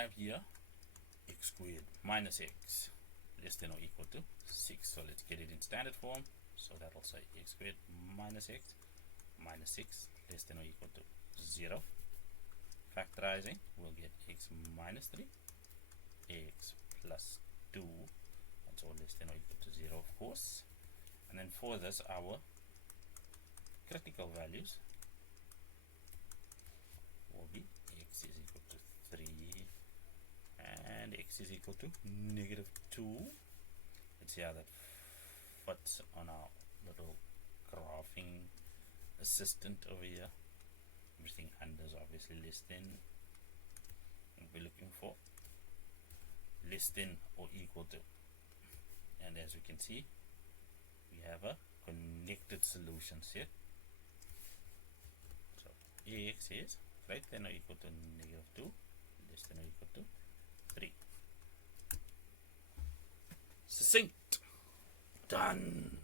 have here x squared minus x less than or equal to 6. So let's get it in standard form. So that will say x squared minus x minus 6 less than or equal to 0. Factorizing, we'll get x minus 3, x plus 2, that's all less than or equal to 0, of course. And then for this, our critical values will be x is equal to 3 and x is equal to negative 2. Let's see how that fits on our little graphing assistant over here. Everything under is obviously less than. We're looking for less than or equal to. And as you can see, we have a connected solution set. So ax is greater than or equal to negative 2, less than or equal to 3. Succinct. Done.